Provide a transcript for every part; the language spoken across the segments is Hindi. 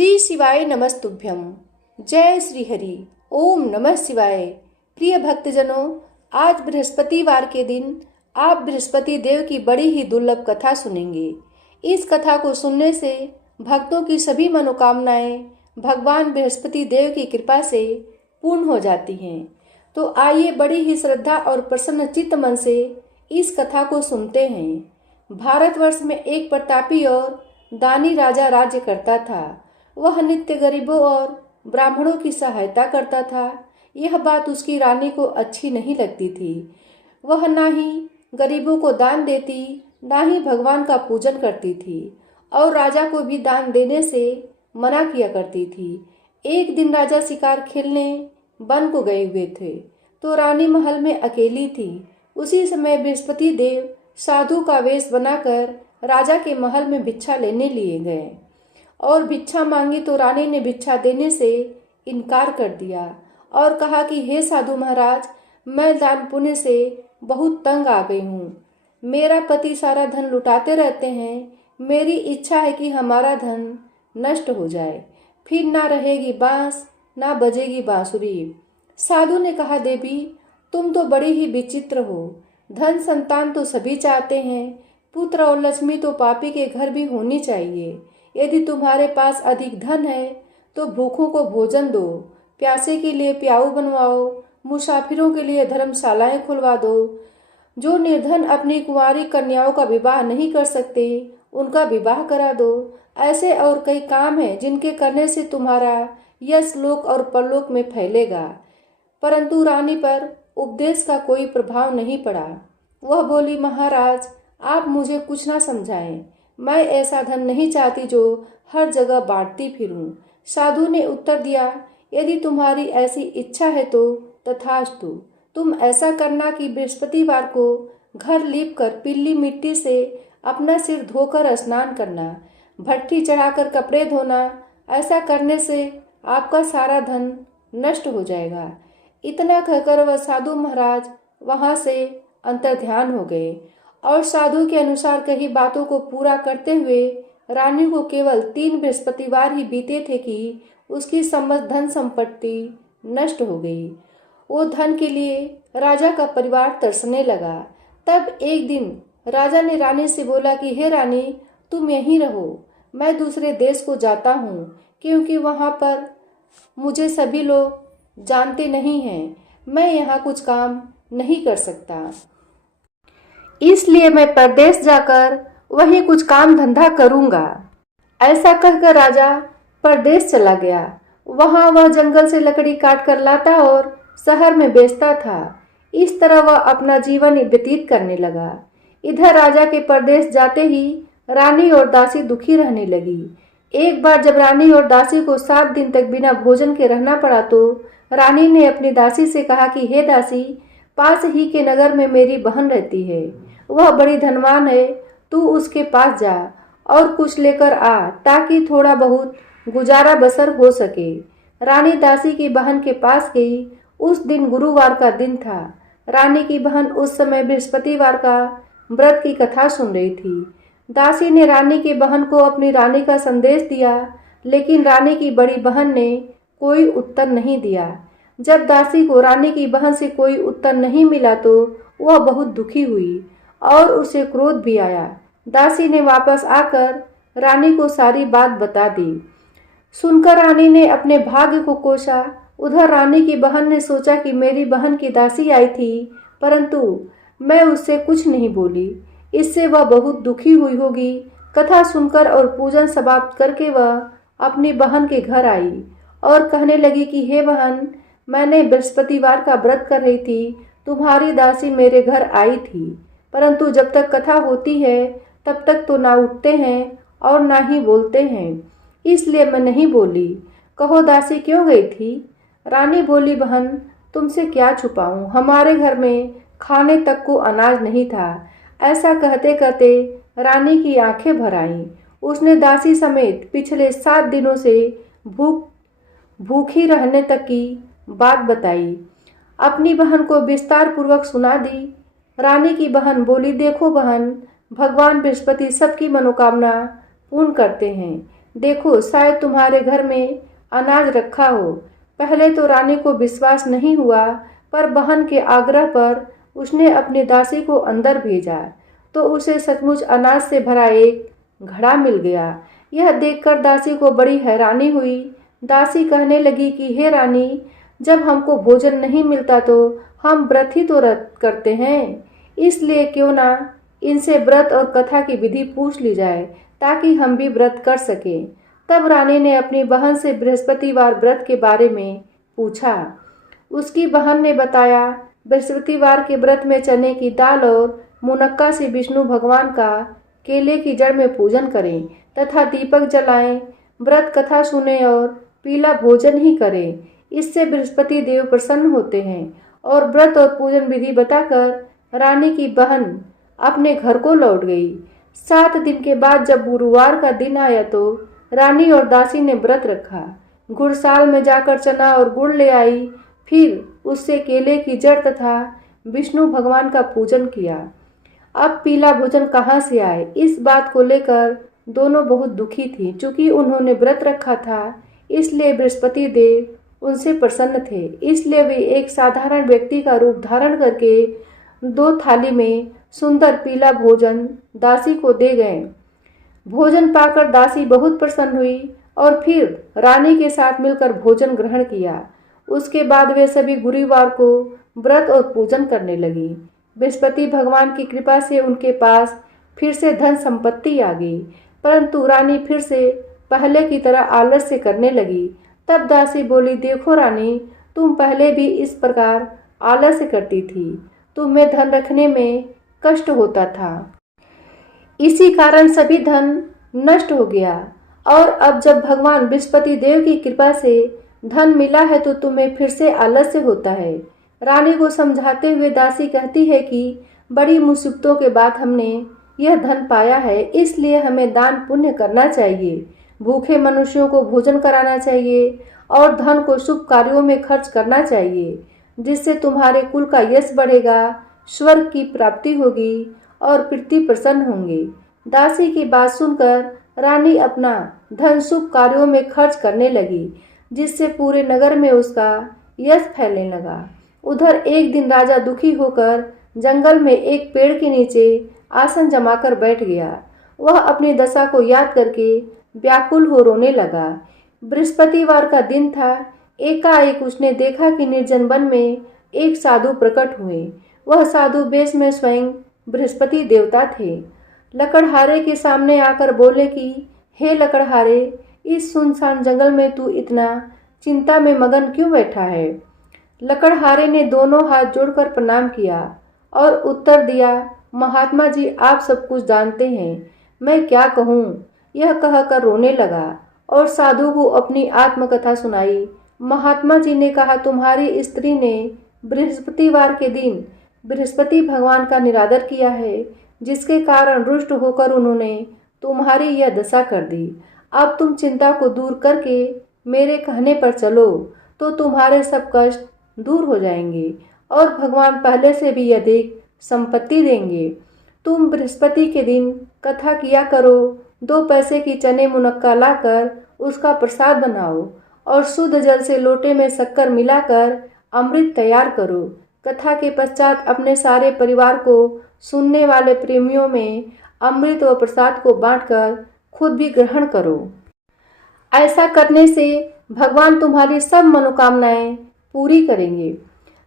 श्री शिवाय नमस्तुभ्यम। जय श्री हरि। ओम नमः शिवाय। प्रिय भक्तजनों, आज बृहस्पतिवार के दिन आप बृहस्पति देव की बड़ी ही दुर्लभ कथा सुनेंगे। इस कथा को सुनने से भक्तों की सभी मनोकामनाएं भगवान बृहस्पति देव की कृपा से पूर्ण हो जाती हैं। तो आइए बड़ी ही श्रद्धा और प्रसन्न चित्त मन से इस कथा को सुनते हैं। भारतवर्ष में एक प्रतापी और दानी राजा राज्य करता था। वह नित्य गरीबों और ब्राह्मणों की सहायता करता था। यह बात उसकी रानी को अच्छी नहीं लगती थी। वह ना ही गरीबों को दान देती, ना ही भगवान का पूजन करती थी और राजा को भी दान देने से मना किया करती थी। एक दिन राजा शिकार खेलने वन को गए हुए थे तो रानी महल में अकेली थी। उसी समय बृहस्पति देव साधु का वेश बनाकर राजा के महल में भिक्षा लेने लिए गए और भिक्षा मांगी तो रानी ने भिक्षा देने से इनकार कर दिया और कहा कि हे साधु महाराज, मैं दान पुण्य से बहुत तंग आ गई हूँ। मेरा पति सारा धन लुटाते रहते हैं। मेरी इच्छा है कि हमारा धन नष्ट हो जाए, फिर ना रहेगी बांस ना बजेगी बांसुरी। साधु ने कहा, देवी तुम तो बड़ी ही विचित्र हो। धन संतान तो सभी चाहते हैं, पुत्र और लक्ष्मी तो पापी के घर भी होनी चाहिए। यदि तुम्हारे पास अधिक धन है तो भूखों को भोजन दो, प्यासे के लिए प्याऊ बनवाओ, मुसाफिरों के लिए धर्मशालाएं खुलवा दो। जो निर्धन अपनी कुंवारी कन्याओं का विवाह नहीं कर सकते उनका विवाह करा दो। ऐसे और कई काम हैं जिनके करने से तुम्हारा यश लोक और परलोक में फैलेगा। परंतु रानी पर उपदेश का कोई प्रभाव नहीं पड़ा। वह बोली, महाराज आप मुझे कुछ ना समझाएं। मैं ऐसा धन नहीं चाहती जो हर जगह बांटती फिरूं। साधु ने उत्तर दिया, यदि तुम्हारी ऐसी इच्छा है तो तथास्तु। तुम ऐसा करना कि बृहस्पतिवार को घर लीप कर पीली मिट्टी से अपना सिर धोकर स्नान करना, भट्ठी चढ़ाकर कपड़े धोना। ऐसा करने से आपका सारा धन नष्ट हो जाएगा। इतना कहकर वह साधु महाराज वहां से अंतर्ध्यान हो गए और साधु के अनुसार कही बातों को पूरा करते हुए रानी को केवल 3 बृहस्पतिवार ही बीते थे कि उसकी समस्त धन संपत्ति नष्ट हो गई। वो धन के लिए राजा का परिवार तरसने लगा। तब एक दिन राजा ने रानी से बोला कि हे रानी, तुम यहीं रहो, मैं दूसरे देश को जाता हूँ, क्योंकि वहाँ पर मुझे सभी लोग जानते नहीं हैं। मैं यहाँ कुछ काम नहीं कर सकता, इसलिए मैं परदेश जाकर वहीं कुछ काम धंधा करूंगा। ऐसा कहकर राजा परदेश चला गया। वहां वह जंगल से लकड़ी काट कर लाता और शहर में बेचता था। इस तरह वह अपना जीवन व्यतीत करने लगा। इधर राजा के परदेश जाते ही रानी और दासी दुखी रहने लगी। एक बार जब रानी और दासी को 7 दिन तक बिना भोजन के रहना पड़ा तो रानी ने अपनी दासी से कहा कि हे दासी, पास ही के नगर में मेरी बहन रहती है। वह बड़ी धनवान है, तू उसके पास जा और कुछ लेकर आ ताकि थोड़ा बहुत गुजारा बसर हो सके। रानी दासी की बहन के पास गई। उस दिन गुरुवार का दिन था। रानी की बहन उस समय बृहस्पतिवार का व्रत की कथा सुन रही थी। दासी ने रानी की बहन को अपनी रानी का संदेश दिया, लेकिन रानी की बड़ी बहन ने कोई उत्तर नहीं दिया। जब दासी को रानी की बहन से कोई उत्तर नहीं मिला तो वह बहुत दुखी हुई और उसे क्रोध भी आया। दासी ने वापस आकर रानी को सारी बात बता दी। सुनकर रानी ने अपने भाग्य को कोसा। उधर रानी की बहन ने सोचा कि मेरी बहन की दासी आई थी, परंतु मैं उससे कुछ नहीं बोली, इससे वह बहुत दुखी हुई होगी। कथा सुनकर और पूजन समाप्त करके वह अपनी बहन के घर आई और कहने लगी कि हे बहन, मैंने बृहस्पतिवार का व्रत कर रही थी, तुम्हारी दासी मेरे घर आई थी, परंतु जब तक कथा होती है तब तक तो ना उठते हैं और ना ही बोलते हैं, इसलिए मैं नहीं बोली। कहो दासी क्यों गई थी? रानी बोली, बहन तुमसे क्या छुपाऊं, हमारे घर में खाने तक को अनाज नहीं था। ऐसा कहते कहते रानी की आंखें भर आईं। उसने दासी समेत पिछले 7 दिनों से भूखी रहने तक की बात बताई, अपनी बहन को विस्तार पूर्वक सुना दी। रानी की बहन बोली, देखो बहन, भगवान बृहस्पति सबकी मनोकामना पूर्ण करते हैं। देखो शायद तुम्हारे घर में अनाज रखा हो। पहले तो रानी को विश्वास नहीं हुआ, पर बहन के आग्रह पर उसने अपनी दासी को अंदर भेजा तो उसे सचमुच अनाज से भरा एक घड़ा मिल गया। यह देखकर दासी को बड़ी हैरानी हुई। दासी कहने लगी कि हे रानी, जब हमको भोजन नहीं मिलता तो हम व्रत ही तो रद्द करते हैं, इसलिए क्यों ना इनसे व्रत और कथा की विधि पूछ ली जाए ताकि हम भी व्रत कर सकें। तब रानी ने अपनी बहन से बृहस्पतिवार व्रत के बारे में पूछा। उसकी बहन ने बताया, बृहस्पतिवार के व्रत में चने की दाल और मुनक्का से विष्णु भगवान का केले की जड़ में पूजन करें तथा दीपक जलाएं, व्रत कथा सुने और पीला भोजन ही करें। इससे बृहस्पति देव प्रसन्न होते हैं। और व्रत और पूजन विधि बताकर रानी की बहन अपने घर को लौट गई। 7 दिन के बाद जब गुरुवार का दिन आया तो रानी और दासी ने व्रत रखा। घुड़साल में जाकर चना और गुड़ ले आई, फिर उससे केले की जड़ तथा विष्णु भगवान का पूजन किया। अब पीला भोजन कहाँ से आए, इस बात को लेकर दोनों बहुत दुखी थी। चूंकि उन्होंने व्रत रखा था इसलिए बृहस्पति देव उनसे प्रसन्न थे, इसलिए वे एक साधारण व्यक्ति का रूप धारण करके 2 थाली में सुंदर पीला भोजन दासी को दे गए। भोजन पाकर दासी बहुत प्रसन्न हुई और फिर रानी के साथ मिलकर भोजन ग्रहण किया। उसके बाद वे सभी गुरुवार को व्रत और पूजन करने लगी। बृहस्पति भगवान की कृपा से उनके पास फिर से धन संपत्ति आ गई, परंतु रानी फिर से पहले की तरह आलस्य करने लगी। तब दासी बोली, देखो रानी, तुम पहले भी इस प्रकार आलस्य करती थी, तुम्हें धन रखने में कष्ट होता था, इसी कारण सभी धन नष्ट हो गया। और अब जब भगवान बृहस्पति देव की कृपा से धन मिला है तो तुम्हें फिर से आलस्य होता है। रानी को समझाते हुए दासी कहती है कि बड़ी मुसीबतों के बाद हमने यह धन पाया है, इसलिए हमें दान पुण्य करना चाहिए, भूखे मनुष्यों को भोजन कराना चाहिए और धन को शुभ कार्यों में खर्च करना चाहिए, जिससे तुम्हारे कुल का यश बढ़ेगा, स्वर्ग की प्राप्ति होगी और पृथ्वी प्रसन्न होंगे। दासी की बात सुनकर रानी अपना धन शुभ कार्यों में खर्च करने लगी, जिससे पूरे नगर में उसका यश फैलने लगा। उधर एक दिन राजा दुखी होकर जंगल में एक पेड़ के नीचे आसन जमाकर बैठ गया। वह अपनी दशा को याद करके व्याकुल हो रोने लगा। बृहस्पतिवार का दिन था। एकाएक उसने देखा कि निर्जन वन में एक साधु प्रकट हुए। वह साधु वेश में स्वयं बृहस्पति देवता थे। लकड़हारे के सामने आकर बोले कि हे लकड़हारे, इस सुनसान जंगल में तू इतना चिंता में मगन क्यों बैठा है। लकड़हारे ने दोनों हाथ जोड़कर प्रणाम किया और उत्तर दिया, महात्मा जी, आप सब कुछ जानते हैं, मैं क्या कहूँ। यह कहकर रोने लगा और साधु को अपनी आत्मकथा सुनाई। महात्मा जी ने कहा, तुम्हारी स्त्री ने बृहस्पतिवार के दिन बृहस्पति भगवान का निरादर किया है, जिसके कारण रुष्ट होकर उन्होंने तुम्हारी यह दशा कर दी। अब तुम चिंता को दूर करके मेरे कहने पर चलो तो तुम्हारे सब कष्ट दूर हो जाएंगे और भगवान पहले से भी अधिक संपत्ति देंगे। तुम बृहस्पति के दिन कथा किया करो, 2 पैसे की चने मुनक्का लाकर उसका प्रसाद बनाओ और शुद्ध जल से लोटे में शक्कर मिलाकर अमृत तैयार करो। कथा के पश्चात अपने सारे परिवार को सुनने वाले प्रेमियों में अमृत व प्रसाद को बांटकर खुद भी ग्रहण करो। ऐसा करने से भगवान तुम्हारी सब मनोकामनाएं पूरी करेंगे।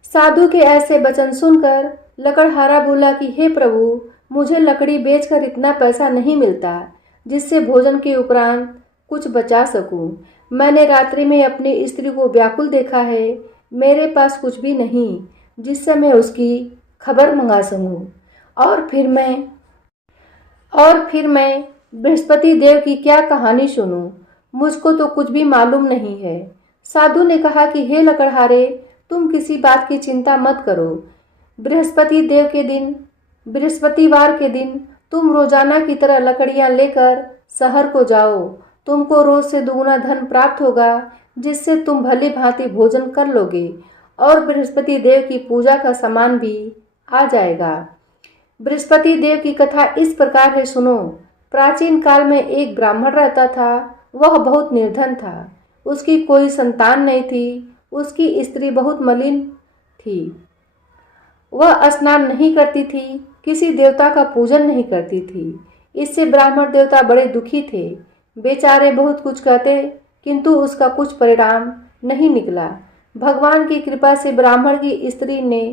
साधु के ऐसे वचन सुनकर लकड़हारा बोला कि हे प्रभु, मुझे लकड़ी बेचकर इतना पैसा नहीं मिलता जिससे भोजन के उपरांत कुछ बचा सकूं। मैंने रात्रि में अपनी स्त्री को व्याकुल देखा है, मेरे पास कुछ भी नहीं जिससे मैं उसकी खबर मंगा सकूं। और फिर मैं बृहस्पति देव की क्या कहानी सुनूं, मुझको तो कुछ भी मालूम नहीं है। साधु ने कहा कि हे लकड़हारे, तुम किसी बात की चिंता मत करो। बृहस्पतिवार के दिन तुम रोजाना की तरह लकड़ियां लेकर शहर को जाओ। तुमको रोज से दुगुना धन प्राप्त होगा, जिससे तुम भली भांति भोजन कर लोगे और बृहस्पति देव की पूजा का सामान भी आ जाएगा। बृहस्पति देव की कथा इस प्रकार है, सुनो। प्राचीन काल में एक ब्राह्मण रहता था। वह बहुत निर्धन था, उसकी कोई संतान नहीं थी, उसकी स्त्री बहुत मलिन थी, वह स्नान नहीं करती थी, किसी देवता का पूजन नहीं करती थी। इससे ब्राह्मण देवता बड़े दुखी थे। बेचारे बहुत कुछ कहते, किंतु उसका कुछ परिणाम नहीं निकला। भगवान की कृपा से ब्राह्मण की स्त्री ने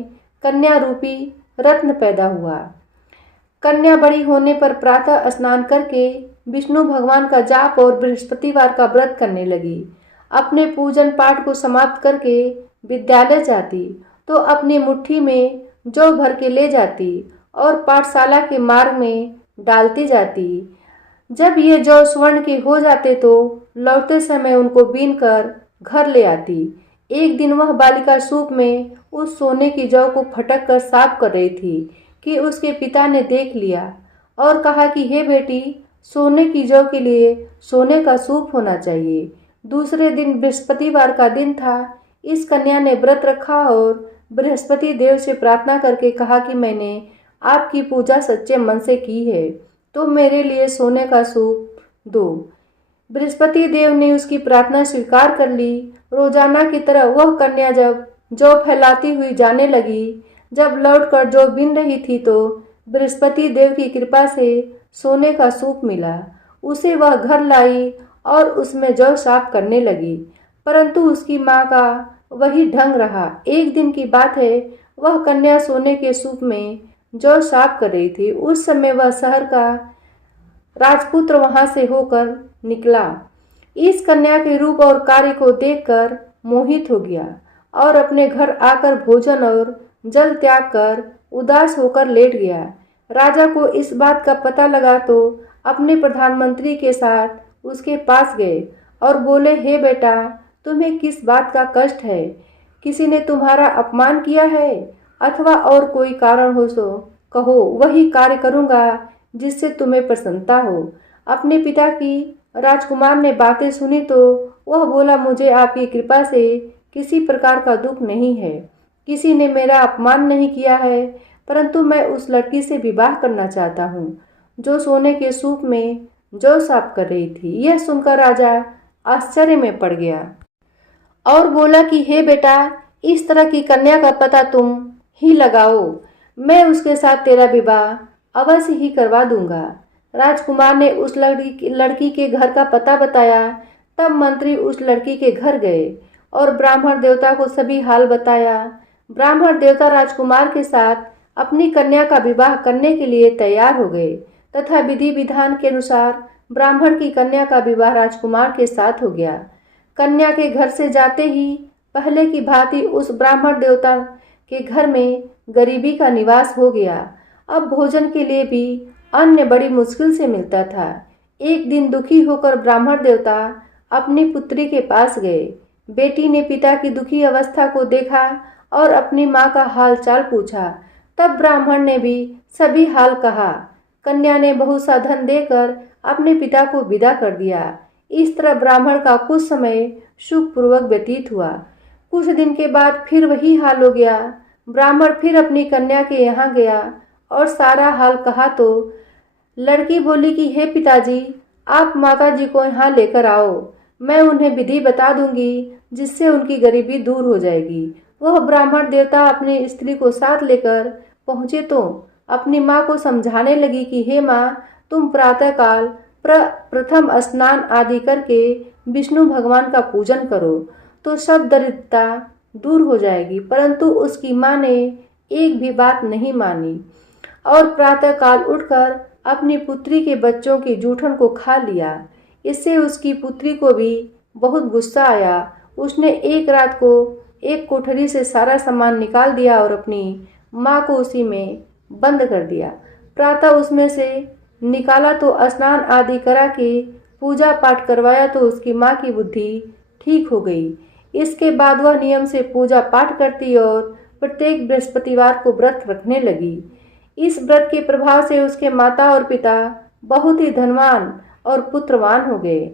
कन्या रूपी रत्न पैदा हुआ। कन्या बड़ी होने पर प्रातः स्नान करके विष्णु भगवान का जाप और बृहस्पतिवार का व्रत करने लगी। अपने पूजन पाठ को समाप्त करके विद्यालय जाती तो अपनी मुट्ठी में जौ भर के ले जाती और पाठशाला के मार्ग में डालती जाती। जब ये जौ स्वर्ण के हो जाते तो लौटते समय उनको बीन कर घर ले आती। एक दिन वह बालिका सूप में उस सोने की जौ को फटक कर साफ कर रही थी कि उसके पिता ने देख लिया और कहा कि हे बेटी, सोने की जौ के लिए सोने का सूप होना चाहिए। दूसरे दिन बृहस्पतिवार का दिन था। इस कन्या ने व्रत रखा और बृहस्पति देव से प्रार्थना करके कहा कि मैंने आपकी पूजा सच्चे मन से की है, तो मेरे लिए सोने का सूप दो। बृहस्पति देव ने उसकी प्रार्थना स्वीकार कर ली। रोजाना की तरह वह कन्या जब जौ फैलाती हुई जाने लगी, जब लौटकर जौ बीन रही थी तो बृहस्पति देव की कृपा से सोने का सूप मिला। उसे वह घर लाई और उसमें जौ साफ करने लगी, परंतु उसकी माँ का वही ढंग रहा। एक दिन की बात है, वह कन्या सोने के सूप में जौ साफ कर रही थी। उस समय वह शहर का राजपुत्र वहां से होकर निकला। इस कन्या के रूप और कार्य को देखकर मोहित हो गया और अपने घर आकर भोजन और जल त्याग कर उदास होकर लेट गया। राजा को इस बात का पता लगा तो अपने प्रधानमंत्री के साथ उसके पास गए और बोले, हे बेटा, तुम्हें किस बात का कष्ट है? किसी ने तुम्हारा अपमान किया है अथवा और कोई कारण हो सो कहो, वही कार्य करूँगा जिससे तुम्हें प्रसन्नता हो। अपने पिता की राजकुमार ने बातें सुनी तो वह बोला, मुझे आपकी कृपा से किसी प्रकार का दुख नहीं है, किसी ने मेरा अपमान नहीं किया है, परंतु मैं उस लड़की से विवाह करना चाहता हूँ जो सोने के सूप में जौ साफ कर रही थी। यह सुनकर राजा आश्चर्य में पड़ गया और बोला कि हे बेटा, इस तरह की कन्या का पता तुम ही लगाओ, मैं उसके साथ तेरा विवाह अवश्य ही करवा दूंगा। राजकुमार ने उस लड़की के घर का पता बताया। तब मंत्री उस लड़की के घर गए और ब्राह्मण देवता को सभी हाल बताया। ब्राह्मण देवता राजकुमार के साथ अपनी कन्या का विवाह करने के लिए तैयार हो गए तथा विधि विधान के अनुसार ब्राह्मण की कन्या का विवाह राजकुमार के साथ हो गया। कन्या के घर से जाते ही पहले की भांति उस ब्राह्मण देवता के घर में गरीबी का निवास हो गया। अब भोजन के लिए भी अन्न बड़ी मुश्किल से मिलता था। एक दिन दुखी होकर ब्राह्मण देवता अपनी पुत्री के पास गए। बेटी ने पिता की दुखी अवस्था को देखा और अपनी माँ का हाल चाल पूछा। तब ब्राह्मण ने भी सभी हाल कहा। कन्या ने बहुत सा धन देकर अपने पिता को विदा कर दिया। इस तरह ब्राह्मण का कुछ समय सुखपूर्वक व्यतीत हुआ। कुछ दिन के बाद फिर वही हाल हो गया। ब्राह्मण फिर अपनी कन्या के यहाँ गया और सारा हाल कहा तो लड़की बोली कि हे पिताजी, आप माताजी को यहाँ लेकर आओ, मैं उन्हें विधि बता दूंगी जिससे उनकी गरीबी दूर हो जाएगी। वह ब्राह्मण देवता अपनी स्त्री को साथ लेकर पहुँचे तो अपनी माँ को समझाने लगी कि हे माँ, तुम प्रातःकाल प्रथम स्नान आदि करके विष्णु भगवान का पूजन करो तो सब दरिद्रता दूर हो जाएगी। परंतु उसकी माँ ने एक भी बात नहीं मानी और प्रातःकाल उठकर अपनी पुत्री के बच्चों की जूठन को खा लिया। इससे उसकी पुत्री को भी बहुत गुस्सा आया। उसने एक रात को एक कोठरी से सारा सामान निकाल दिया और अपनी माँ को उसी में बंद कर दिया। प्रातः उसमें से निकाला तो स्नान आदि करा के पूजा पाठ करवाया तो उसकी माँ की बुद्धि ठीक हो गई। इसके बाद वह नियम से पूजा पाठ करती और प्रत्येक बृहस्पतिवार को व्रत रखने लगी। इस व्रत के प्रभाव से उसके माता और पिता बहुत ही धनवान और पुत्रवान हो गए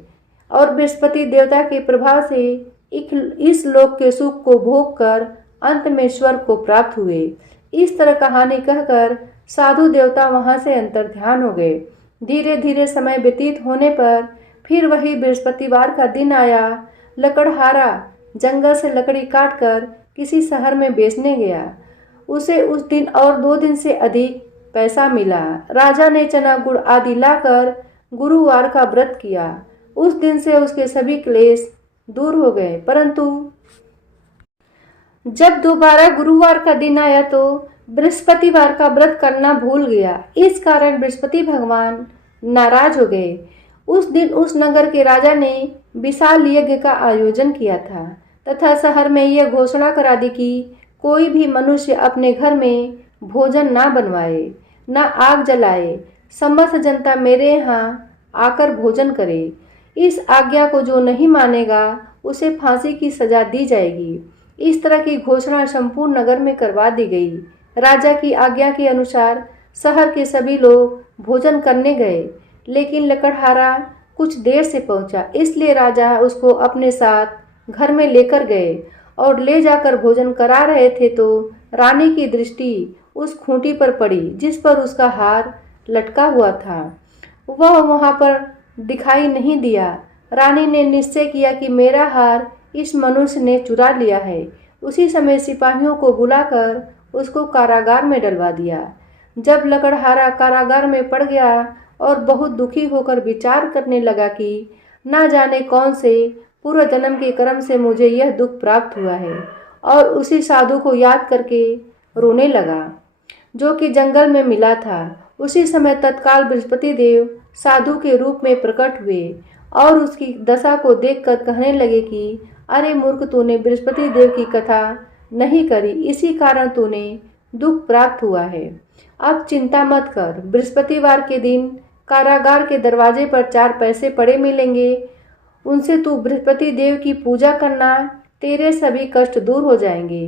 और बृहस्पति देवता के प्रभाव से इस लोक के सुख को भोग कर अंत में स्वर्ग को प्राप्त हुए। इस तरह कहानी कहकर साधु देवता वहां से अंतर्ध्यान हो गए। धीरे धीरे समय व्यतीत होने पर फिर वही बृहस्पतिवार का दिन आया। लकड़हारा जंगल से लकड़ी काटकर किसी शहर में बेचने गया। उसे उस दिन और 2 दिन से अधिक पैसा मिला। राजा ने चना गुड़ आदि लाकर गुरुवार का व्रत किया। उस दिन से उसके सभी क्लेश दूर हो गए। परंतु जब दोबारा गुरुवार का दिन आया तो बृहस्पतिवार का व्रत करना भूल गया। इस कारण बृहस्पति भगवान नाराज हो गए। उस दिन उस नगर के राजा ने विशाल यज्ञ का आयोजन किया था तथा शहर में यह घोषणा करा दी कि कोई भी मनुष्य अपने घर में भोजन ना बनवाए, ना आग जलाए। समस्त जनता मेरे यहाँ आकर भोजन करे। इस आज्ञा को जो नहीं मानेगा उसे फांसी की सजा दी जाएगी। इस तरह की घोषणा संपूर्ण नगर में करवा दी गई। राजा की आज्ञा के अनुसार शहर के सभी लोग भोजन करने गए, लेकिन लकड़हारा कुछ देर से पहुंचा, इसलिए राजा उसको अपने साथ घर में लेकर गए और ले जाकर भोजन करा रहे थे तो रानी की दृष्टि उस खूंटी पर पड़ी जिस पर उसका हार लटका हुआ था। वह वहां पर दिखाई नहीं दिया। रानी ने निश्चय किया कि मेरा हार इस मनुष्य ने चुरा लिया है। उसी समय सिपाहियों को बुलाकर उसको कारागार में डलवा दिया। जब लकड़हारा कारागार में पड़ गया और बहुत दुखी होकर विचार करने लगा कि ना जाने कौन से पूर्व जन्म के कर्म से मुझे यह दुख प्राप्त हुआ है, और उसी साधु को याद करके रोने लगा जो कि जंगल में मिला था। उसी समय तत्काल बृहस्पति देव साधु के रूप में प्रकट हुए और उसकी दशा को देखकर कहने लगे कि अरे मूर्ख, तूने बृहस्पति देव की कथा नहीं करी, इसी कारण तूने दुख प्राप्त हुआ है। अब चिंता मत कर। बृहस्पतिवार के दिन कारागार के दरवाजे पर 4 पैसे पड़े मिलेंगे। उनसे तू बृहस्पति देव की पूजा करना, तेरे सभी कष्ट दूर हो जाएंगे।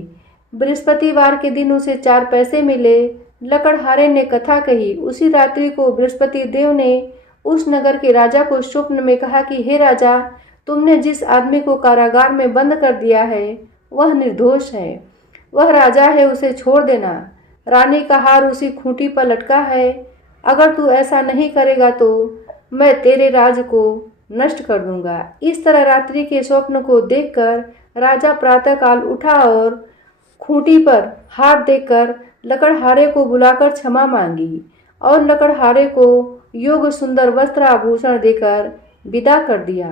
बृहस्पतिवार के दिन उसे 4 पैसे मिले। लकड़हारे ने कथा कही। उसी रात्रि को बृहस्पति देव ने उस नगर के राजा को स्वप्न में कहा कि हे राजा, तुमने जिस आदमी को कारागार में बंद कर दिया है वह निर्दोष है। वह राजा है, उसे छोड़ देना। रानी का हार उसी खूंटी पर लटका है। अगर तू ऐसा नहीं करेगा तो मैं तेरे राज को नष्ट कर दूंगा। इस तरह रात्रि के स्वप्न को देखकर राजा प्रातःकाल उठा और खूंटी पर हार देखकर लकड़हारे को बुलाकर क्षमा मांगी और लकड़हारे को योग सुंदर वस्त्र आभूषण देकर विदा कर दिया।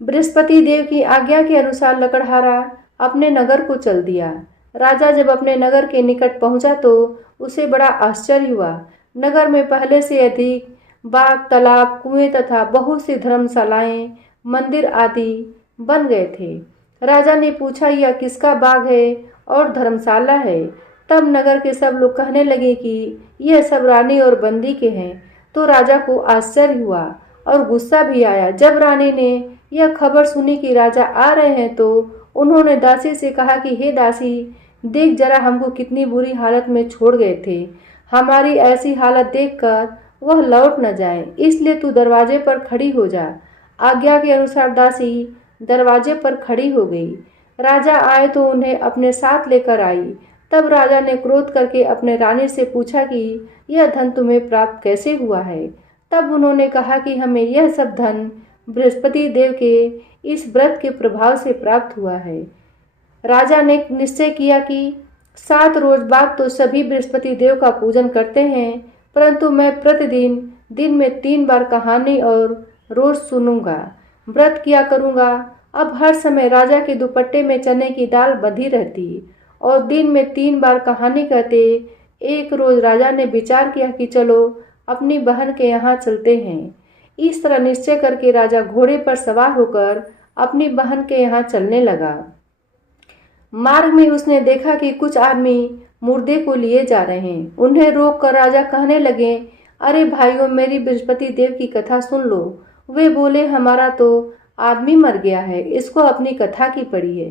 बृहस्पति देव की आज्ञा के अनुसार लकड़हारा अपने नगर को चल दिया। राजा जब अपने नगर के निकट पहुंचा तो उसे बड़ा आश्चर्य हुआ। नगर में पहले से अधिक बाग, तालाब, कुएं तथा बहुत सी धर्मशालाएं, मंदिर आदि बन गए थे। राजा ने पूछा, यह किसका बाग है और धर्मशाला है? तब नगर के सब लोग कहने लगे कि यह सब रानी और बंदी के हैं। तो राजा को आश्चर्य हुआ और गुस्सा भी आया। जब रानी ने यह खबर सुनी कि राजा आ रहे हैं तो उन्होंने दासी से कहा कि हे दासी, देख जरा हमको कितनी बुरी हालत में छोड़ गए थे। हमारी ऐसी हालत देखकर वह लौट न जाए, इसलिए तू दरवाजे पर खड़ी हो जा। आज्ञा के अनुसार दासी दरवाजे पर खड़ी हो गई। राजा आए तो उन्हें अपने साथ लेकर आई। तब राजा ने क्रोध करके अपने रानी से पूछा कि यह धन तुम्हें प्राप्त कैसे हुआ है? तब उन्होंने कहा कि हमें यह सब धन बृहस्पति देव के इस व्रत के प्रभाव से प्राप्त हुआ है। राजा ने निश्चय किया कि 7 रोज बाद तो सभी बृहस्पति देव का पूजन करते हैं, परंतु मैं प्रतिदिन दिन में 3 बार कहानी और रोज सुनूंगा, व्रत किया करूंगा। अब हर समय राजा के दुपट्टे में चने की दाल बंधी रहती और दिन में 3 बार कहानी कहते। एक रोज राजा ने विचार किया कि चलो अपनी बहन के यहाँ चलते हैं। इस तरह निश्चय करके राजा घोड़े पर सवार होकर अपनी बहन के यहाँ चलने लगा। मार्ग में उसने देखा कि कुछ आदमी मुर्दे को लिए जा रहे हैं। उन्हें रोककर राजा कहने लगे, अरे भाइयों, मेरी बृहस्पति देव की कथा सुन लो। वे बोले, हमारा तो आदमी मर गया है, इसको अपनी कथा की पड़ी है।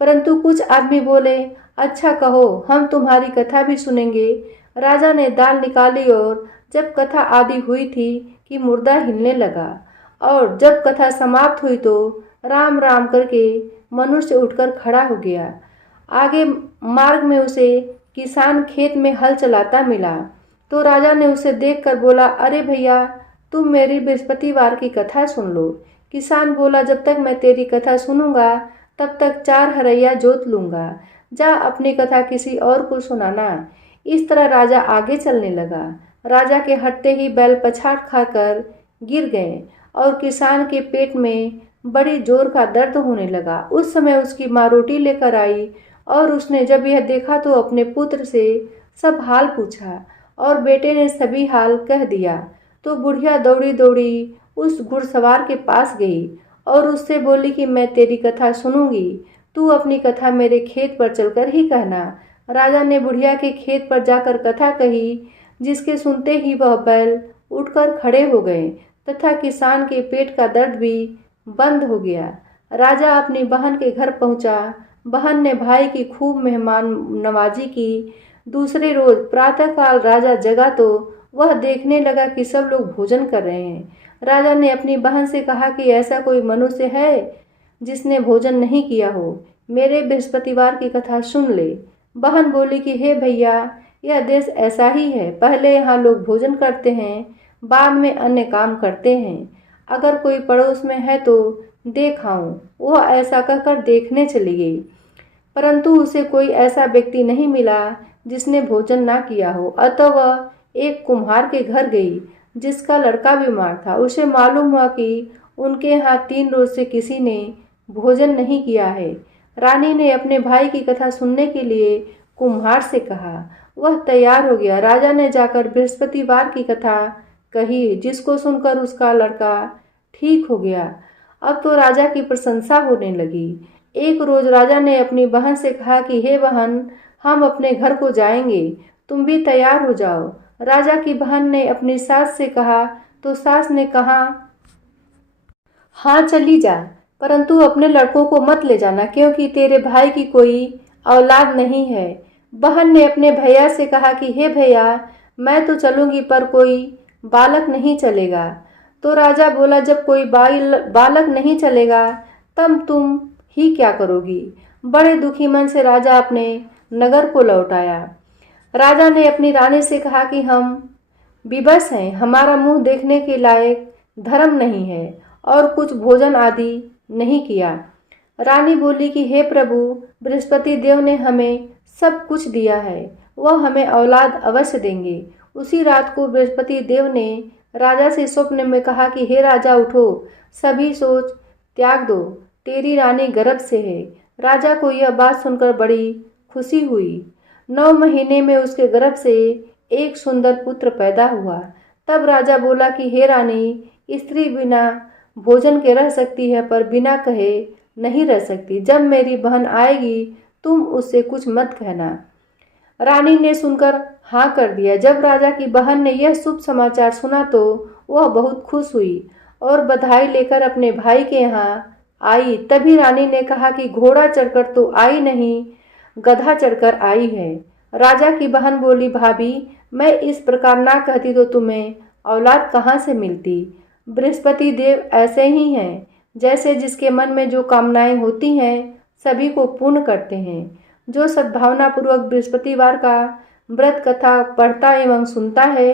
परंतु कुछ आदमी बोले, अच्छा कहो, हम तुम्हारी कथा भी सुनेंगे। राजा ने दाल निकाली और जब कथा आदि हुई थी कि मुर्दा हिलने लगा, और जब कथा समाप्त हुई तो राम राम करके मनुष्य उठकर खड़ा हो गया। आगे मार्ग में उसे किसान खेत में हल चलाता मिला तो राजा ने उसे देखकर बोला, अरे भैया, तुम मेरी बृहस्पतिवार की कथा सुन लो। किसान बोला, जब तक मैं तेरी कथा सुनूंगा तब तक 4 हरैया जोत लूंगा। जा अपनी कथा किसी और को सुनाना। इस तरह राजा आगे चलने लगा। राजा के हटते ही बैल पछाड़ खाकर गिर गए और किसान के पेट में बड़ी जोर का दर्द होने लगा। उस समय उसकी माँ रोटी लेकर आई और उसने जब यह देखा तो अपने पुत्र से सब हाल पूछा और बेटे ने सभी हाल कह दिया। तो बुढ़िया दौड़ी दौड़ी उस घुड़सवार के पास गई और उससे बोली कि मैं तेरी कथा सुनूंगी, तू अपनी कथा मेरे खेत पर चलकर ही कहना। राजा ने बुढ़िया के खेत पर जाकर कथा कही, जिसके सुनते ही वह बैल उठकर खड़े हो गए तथा किसान के पेट का दर्द भी बंद हो गया। राजा अपनी बहन के घर पहुंचा। बहन ने भाई की खूब मेहमान नवाजी की। दूसरे रोज प्रातःकाल राजा जगा तो वह देखने लगा कि सब लोग भोजन कर रहे हैं। राजा ने अपनी बहन से कहा कि ऐसा कोई मनुष्य है जिसने भोजन नहीं किया हो, मेरे बृहस्पतिवार की कथा सुन ले। बहन बोली कि हे भैया, यह देश ऐसा ही है, पहले यहाँ लोग भोजन करते हैं, बाद में अन्य काम करते हैं। अगर कोई पड़ोस में है तो देख आऊं। वह ऐसा कहकर देखने चली गई, परंतु उसे कोई ऐसा व्यक्ति नहीं मिला जिसने भोजन ना किया हो। अतः वह एक कुम्हार के घर गई जिसका लड़का बीमार था। उसे मालूम हुआ कि उनके यहाँ 3 रोज से किसी ने भोजन नहीं किया है। रानी ने अपने भाई की कथा सुनने के लिए कुम्हार से कहा। वह तैयार हो गया। राजा ने जाकर बृहस्पतिवार की कथा कही, जिसको सुनकर उसका लड़का ठीक हो गया। अब तो राजा की प्रशंसा होने लगी। एक रोज राजा ने अपनी बहन से कहा कि हे बहन, हम अपने घर को जाएंगे, तुम भी तैयार हो जाओ। राजा की बहन ने अपनी सास से कहा तो सास ने कहा, हाँ चली जा, परंतु अपने लड़कों को मत ले जाना, क्योंकि तेरे भाई की कोई औलाद नहीं है। बहन ने अपने भैया से कहा कि हे भैया, मैं तो चलूंगी पर कोई बालक नहीं चलेगा। तो राजा बोला, जब कोई बालक नहीं चलेगा तब तुम ही क्या करोगी। बड़े दुखी मन से राजा अपने नगर को लौट आया। राजा ने अपनी रानी से कहा कि हम विवश हैं, हमारा मुंह देखने के लायक धर्म नहीं है और कुछ भोजन आदि नहीं किया। रानी बोली कि हे प्रभु, बृहस्पति देव ने हमें सब कुछ दिया है, वह हमें औलाद अवश्य देंगे। उसी रात को बृहस्पति देव ने राजा से स्वप्न में कहा कि हे राजा, उठो, सभी सोच त्याग दो, तेरी रानी गर्भ से है। राजा को यह बात सुनकर बड़ी खुशी हुई। 9 महीने में उसके गर्भ से एक सुंदर पुत्र पैदा हुआ। तब राजा बोला कि हे रानी, स्त्री बिना भोजन के रह सकती है पर बिना कहे नहीं रह सकती। जब मेरी बहन आएगी तुम उससे कुछ मत कहना। रानी ने सुनकर हाँ कर दिया। जब राजा की बहन ने यह शुभ समाचार सुना तो वह बहुत खुश हुई और बधाई लेकर अपने भाई के यहाँ आई। तभी रानी ने कहा कि घोड़ा चढ़कर तो आई नहीं, गधा चढ़कर आई है। राजा की बहन बोली, भाभी, मैं इस प्रकार ना कहती तो तुम्हें औलाद कहाँ से मिलती। बृहस्पति देव ऐसे ही हैं, जैसे जिसके मन में जो कामनाएं होती हैं सभी को पूर्ण करते हैं। जो सद्भावना पूर्वक बृहस्पतिवार का व्रत कथा पढ़ता एवं सुनता है,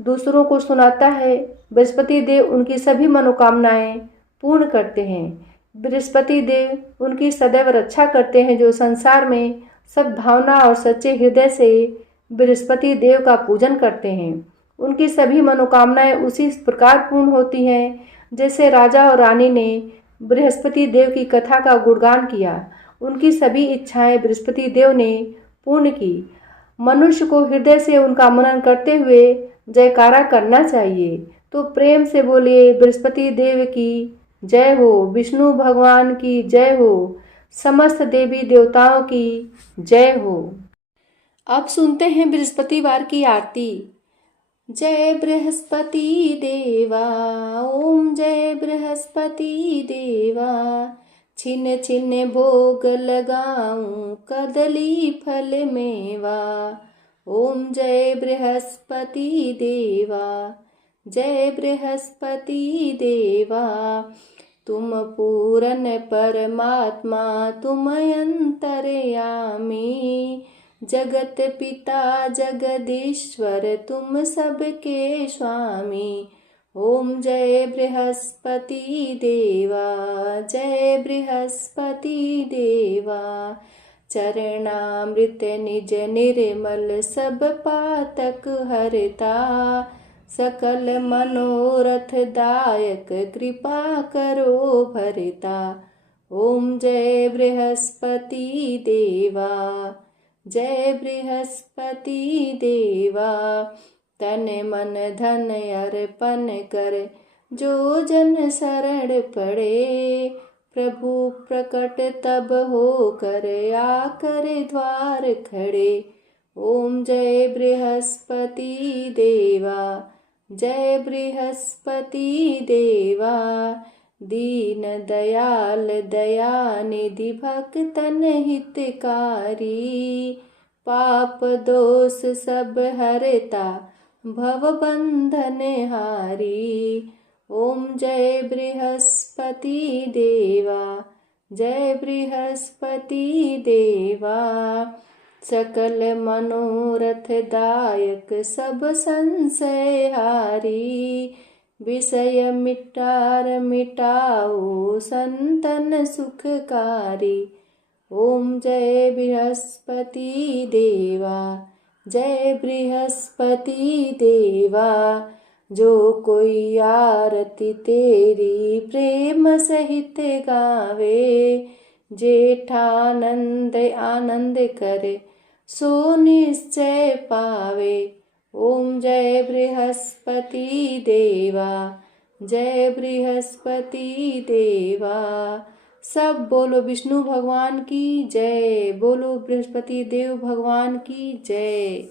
दूसरों को सुनाता है, बृहस्पति देव उनकी सभी मनोकामनाएं पूर्ण करते हैं। बृहस्पति देव उनकी सदैव रक्षा करते हैं। जो संसार में सद्भावना और सच्चे हृदय से बृहस्पति देव का पूजन करते हैं, उनकी सभी मनोकामनाएं उसी प्रकार पूर्ण होती हैं जैसे राजा और रानी ने बृहस्पति देव की कथा का गुणगान किया। उनकी सभी इच्छाएं बृहस्पति देव ने पूर्ण की। मनुष्य को हृदय से उनका मनन करते हुए जयकारा करना चाहिए। तो प्रेम से बोलिए, बृहस्पति देव की जय हो, विष्णु भगवान की जय हो, समस्त देवी देवताओं की जय हो। अब सुनते हैं बृहस्पतिवार की आरती। जय बृहस्पति देवा, ओम जय बृहस्पति देवा, छिन छिन भोग लगाऊं कदली फल मेवा। ओम जय बृहस्पति देवा, जय बृहस्पति देवा, तुम पूरन परमात्मा, तुम अंतर्यामी, जगत पिता जगदीश्वर, तुम सबके स्वामी। ओम जय बृहस्पति देवा, जय बृहस्पति देवा। चरणामृत निज निर्मल सब पातक हरता, सकल मनोरथ दायक कृपा करो भरता। ओम जय बृहस्पति देवा, जय बृहस्पति देवा। तन मन धन अर्पण कर जो जन शरण पड़े, प्रभु प्रकट तब हो कर आकर द्वार खड़े। ओम जय बृहस्पति देवा, जय बृहस्पति देवा। दीन दयाल दयानिधि भक्तन हितकारी, पाप दोष सब हरता भव बंधन हारी। ओम जय बृहस्पति देवा, जय बृहस्पति देवा। सकल मनोरथ दायक सब संशय हारी, विषय मिटार मिटाओ संतन सुखकारी। ओम जय बृहस्पति देवा, जय बृहस्पति देवा। जो कोई आरती तेरी प्रेम सहित गावे, जेठानंद आनंद करे सो निश्चय पावे। ओम जय बृहस्पति देवा, जय बृहस्पति देवा। सब बोलो विष्णु भगवान की जय, बोलो बृहस्पति देव भगवान की जय।